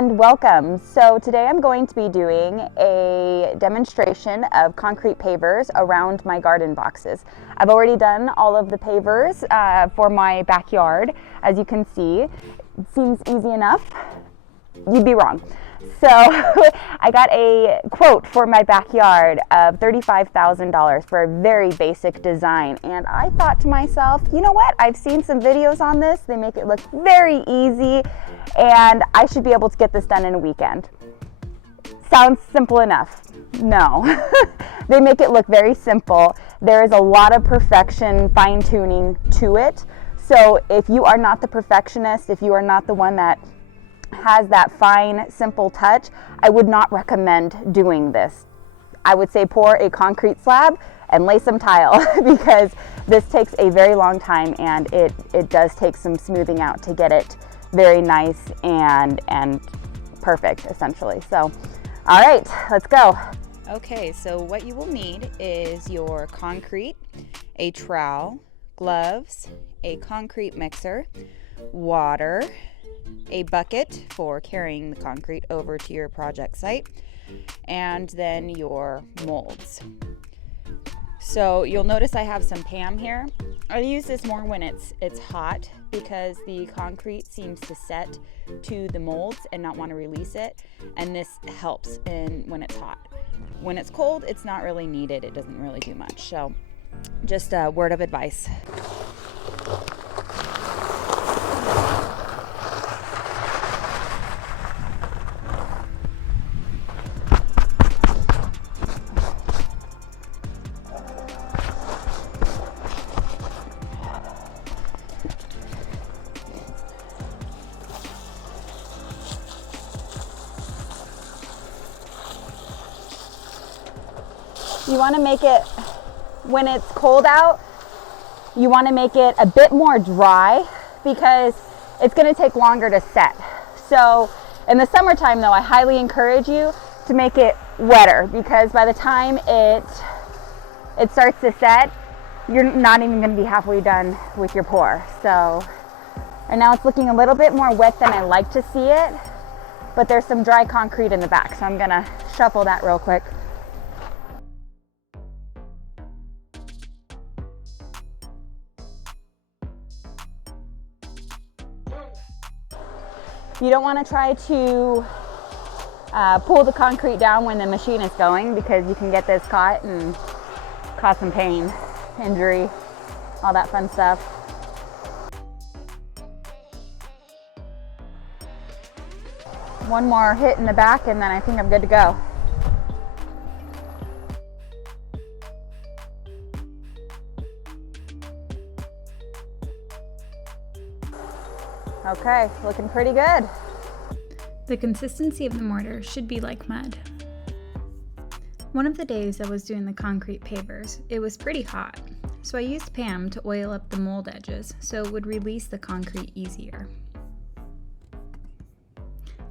and welcome. So today I'm going to be doing a demonstration of concrete pavers around my garden boxes. I've already done all of the pavers for my backyard. As you can see, it seems easy enough. You'd be wrong. So I got a quote for my backyard of $35,000 for a very basic design. And I thought to myself, you know what? I've seen some videos on this. They make it look very easy and I should be able to get this done in a weekend. Sounds simple enough. No, they make it look very simple. There is a lot of perfection, fine tuning to it. So if you are not the perfectionist, if you are not the one that has that fine, simple touch, I would not recommend doing this. I would say pour a concrete slab and lay some tile because this takes a very long time and it does take some smoothing out to get it very nice and perfect, essentially. So, all right, let's go. Okay, so what you will need is your concrete, a trowel, gloves, a concrete mixer, water, a bucket for carrying the concrete over to your project site, and then your molds. So you'll notice I have some Pam here. I use this more when it's hot because the concrete seems to set to the molds and not want to release it, and this helps when it's hot. When it's cold, it's not really needed. It doesn't really do much. So just a word of advice. You want to make it, when it's cold out, you want to make it a bit more dry because it's going to take longer to set. So in the summertime though, I highly encourage you to make it wetter because by the time it starts to set, you're not even going to be halfway done with your pour. So right now it's looking a little bit more wet than I like to see it, but there's some dry concrete in the back. So I'm going to shuffle that real quick. You don't want to try to pull the concrete down when the machine is going because you can get this caught and cause some pain, injury, all that fun stuff. One more hit in the back and then I think I'm good to go. Okay, looking pretty good. The consistency of the mortar should be like mud. One of the days I was doing the concrete pavers, it was pretty hot, so I used Pam to oil up the mold edges so it would release the concrete easier.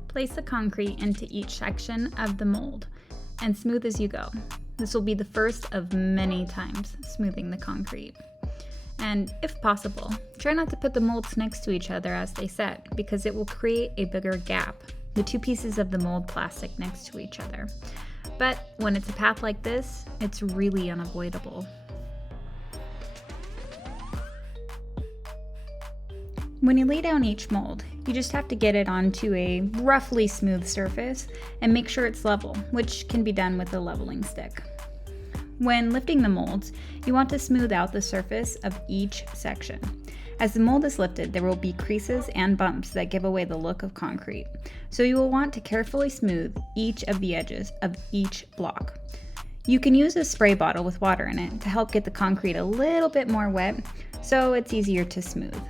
Place the concrete into each section of the mold and smooth as you go. This will be the first of many times smoothing the concrete. And if possible, try not to put the molds next to each other as they set because it will create a bigger gap, the two pieces of the mold plastic next to each other. But when it's a path like this, it's really unavoidable. When you lay down each mold, you just have to get it onto a roughly smooth surface and make sure it's level, which can be done with a leveling stick. When lifting the molds, you want to smooth out the surface of each section. As the mold is lifted, there will be creases and bumps that give away the look of concrete. So you will want to carefully smooth each of the edges of each block. You can use a spray bottle with water in it to help get the concrete a little bit more wet, so it's easier to smooth.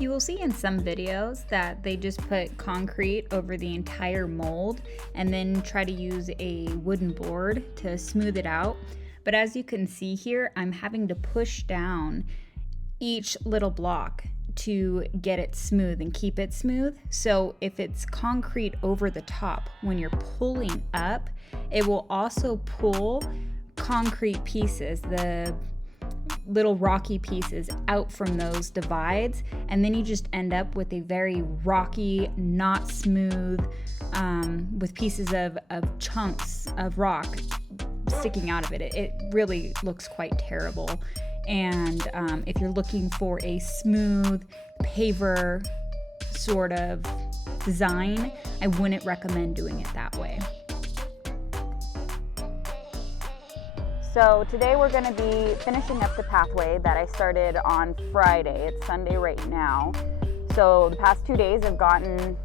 You will see in some videos that they just put concrete over the entire mold and then try to use a wooden board to smooth it out. But as you can see here, I'm having to push down each little block to get it smooth and keep it smooth. So if it's concrete over the top, when you're pulling up, it will also pull concrete pieces, the little rocky pieces, out from those divides, and then you just end up with a very rocky, not smooth, with pieces of chunks of rock sticking out of it. It really looks quite terrible. And if you're looking for a smooth paver sort of design, I wouldn't recommend doing it that way. So today we're going to be finishing up the pathway that I started on Friday. It's Sunday right now. So the past 2 days I've gotten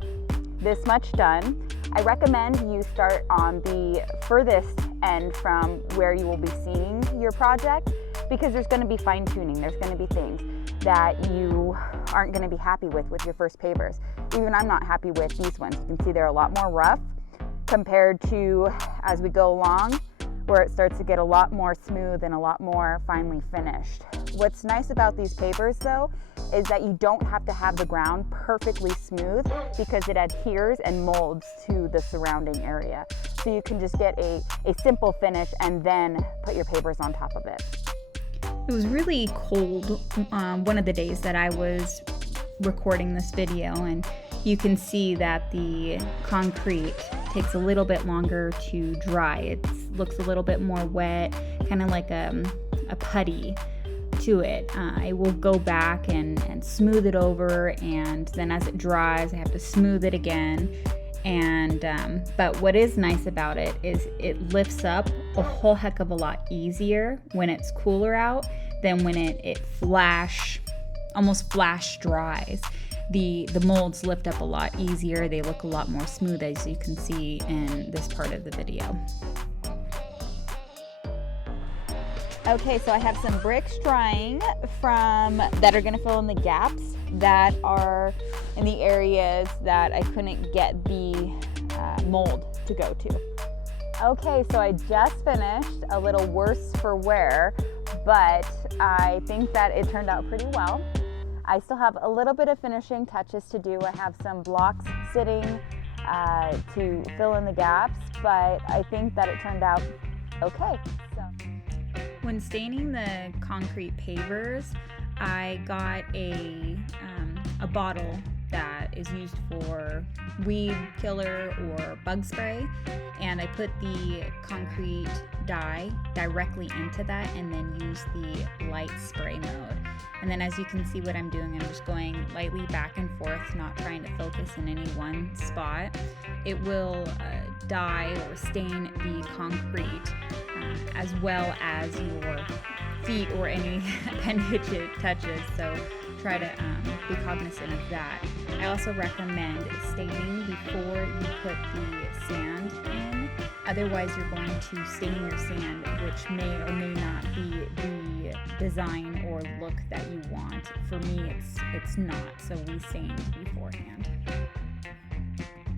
this much done. I recommend you start on the furthest end from where you will be seeing your project, because there's going to be fine tuning. There's going to be things that you aren't going to be happy with your first pavers. Even I'm not happy with these ones. You can see they're a lot more rough compared to as we go along, where it starts to get a lot more smooth and a lot more finely finished. What's nice about these pavers though is that you don't have to have the ground perfectly smooth, because it adheres and molds to the surrounding area. So you can just get a simple finish and then put your pavers on top of it. It was really cold one of the days that I was recording this video, and you can see that the concrete takes a little bit longer to dry. It looks a little bit more wet, kind of like a putty to it. I will go back and smooth it over, and then as it dries I have to smooth it again. And but what is nice about it is it lifts up a whole heck of a lot easier when it's cooler out than when it almost flash dries. The molds lift up a lot easier. They look a lot more smooth, as you can see in this part of the video. Okay, so I have some bricks drying that are going to fill in the gaps that are in the areas that I couldn't get the mold to go to. Okay, so I just finished, a little worse for wear, but I think that it turned out pretty well. I still have a little bit of finishing touches to do. I have some blocks sitting to fill in the gaps, but I think that it turned out okay. So. When staining the concrete pavers, I got a bottle that is used for weed killer or bug spray, and I put the concrete dye directly into that and then use the light spray mode. And then as you can see what I'm doing, I'm just going lightly back and forth, not trying to focus in any one spot. It will dye or stain the concrete as well as your feet or any appendage it touches, so try to be cognizant of that. I also recommend staining before you put the sand in, otherwise you're going to stain your sand, which may or may not be the design or look that you want. For me, it's not, so we stained beforehand.